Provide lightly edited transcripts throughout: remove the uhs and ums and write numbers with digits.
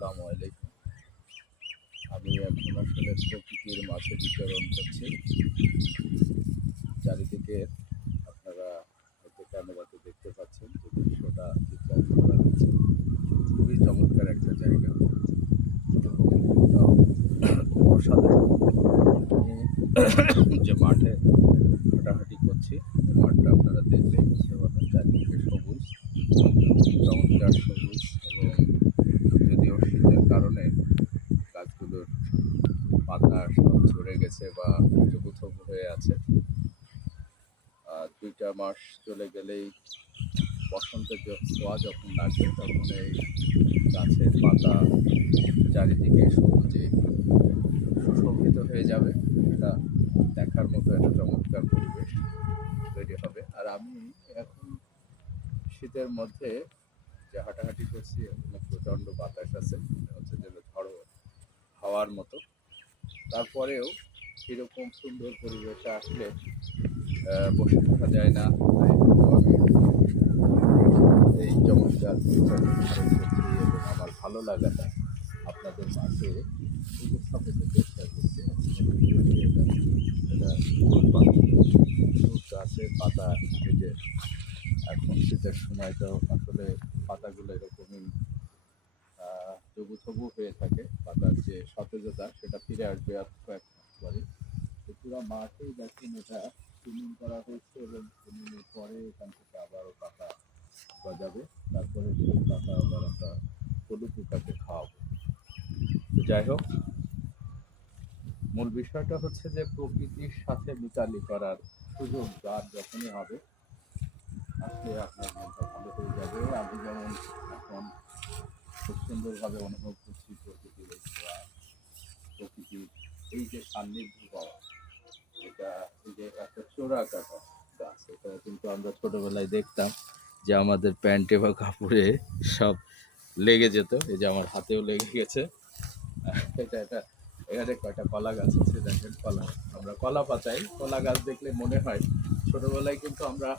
আসসালামু আলাইকুম। আমি এখন আসলে প্রকৃতির মাঝে বিচরণ করছি। চারিদিকে আপনারা হয়তো ক্যামেরাতে দেখতে পাচ্ছেন যে দৃশ্যটা চিত্রায়ন করা হয়েছে। খুবই চমৎকার একটা জায়গা এবং এটাও অসাধারণ। আমি যে মাঠে হাঁটাহাঁটি করছি, এই মাঠটা আপনারা দেখলেই বুঝতে পারবেন চারিদিকে সবুজ, চমৎকার সবুজ এবং যদিও শীতের কারণে গাছগুলোর পাতা সব ঝরে গেছে বা থবু হয়ে আছে। ২টা মাস চলে গেলেই বসন্তের ছোঁয়া যখন লাগবে তখন এই গাছের পাতা চারিদিকে সবুজে সুশোভিত হয়ে যাবে। এটা দেখার মতো একটা চমৎকার পরিবেশ তৈরি হবে। আর আমি এখন শীতের মধ্যে যে হাঁটাহাঁটি করছি, এখানে প্রচণ্ড বাতাস আছে, মনে হচ্ছে যেন ঝড়ো হাওয়ার মতো। তারপরেও এরকম সুন্দর পরিবেশে আসলে বসে থাকা যায় না। তাই আমি এই চমৎকার পরিবেশ ধারণ করছি এবং আমার ভালো লাগাটা আপনাদের মাঝে উপস্থাপনের চেষ্টা করছি। এটা গাছের পাতা, এই যে এখন শীতের সময় তো আসলে পাতাগুলো এরকমই সবু হয়ে থাকে। পাতার যে সতেজতা সেটা ফিরে আসবে আর কয়েক মাস পরে। তো পুরো মাঠেই দেখেন এটা সুইমিং করা হয়েছে এবং সুইমিংয়ের পরে এখান থেকে আবারও পাতা গজাবে। তারপরে সেই পাতা আবার আমরা পলু পোকাকে খাওয়াবো। তো যাই হোক, মূল বিষয়টা হচ্ছে যে প্রকৃতির সাথে মিতালি করার সুযোগ যার যখনই হবে আসলে আপনার মনটা ভালো হয়ে যাবে। আমি যেমন এখন খুব সুন্দরভাবে অনুভব করছি প্রকৃতির এই ছোঁয়া, প্রকৃতির এই যে সান্নিধ্য পাওয়া। এটা এই যে একটা চোরা কাটা গাছ, এটা কিন্তু আমরা ছোটবেলায় দেখতাম যে আমাদের প্যান্টে বা কাপড়ে সব লেগে যেত। এই যে আমার হাতেও লেগে গেছে। এটা এটা এখানে কয়টা কলা গাছ আছে দেখেন, কলা আমরা কলা পাচাই। কলা গাছ দেখলে মনে হয় ছোটবেলায় কিন্তু আমরা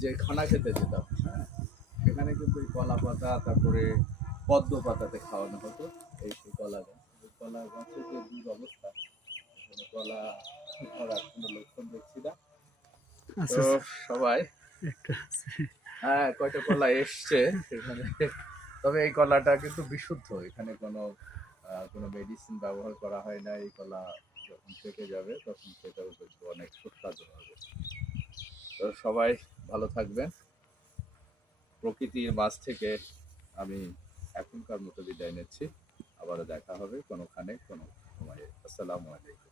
যে খানা খেতে যেতাম, হ্যাঁ, সেখানে কিন্তু এই কলা পাতা তারপরে পদ্ম পাতাতে খাওয়ানো হতো। এই সেই কলা গাছ, কলা গাছের যে অবস্থা, কলা ধরার কোনো লক্ষণ দেখছি না। তো সবাই হ্যাঁ, কয়টা কলা এসছে সেখানে। তবে এই কলাটা কিন্তু বিশুদ্ধ, এখানে কোনো মেডিসিন ব্যবহার করা হয় না। এই কলা যখন পেকে যাবে তখন সেটাও কিন্তু অনেক সুস্বাদু হবে। তো সবাই ভালো থাকবেন। প্রকৃতির মাঝ থেকে আমি এখনকার মতো বিদায় নিচ্ছি। আবারও দেখা হবে কোনোখানে কোনো সময়ে। আসসালামু আলাইকুম।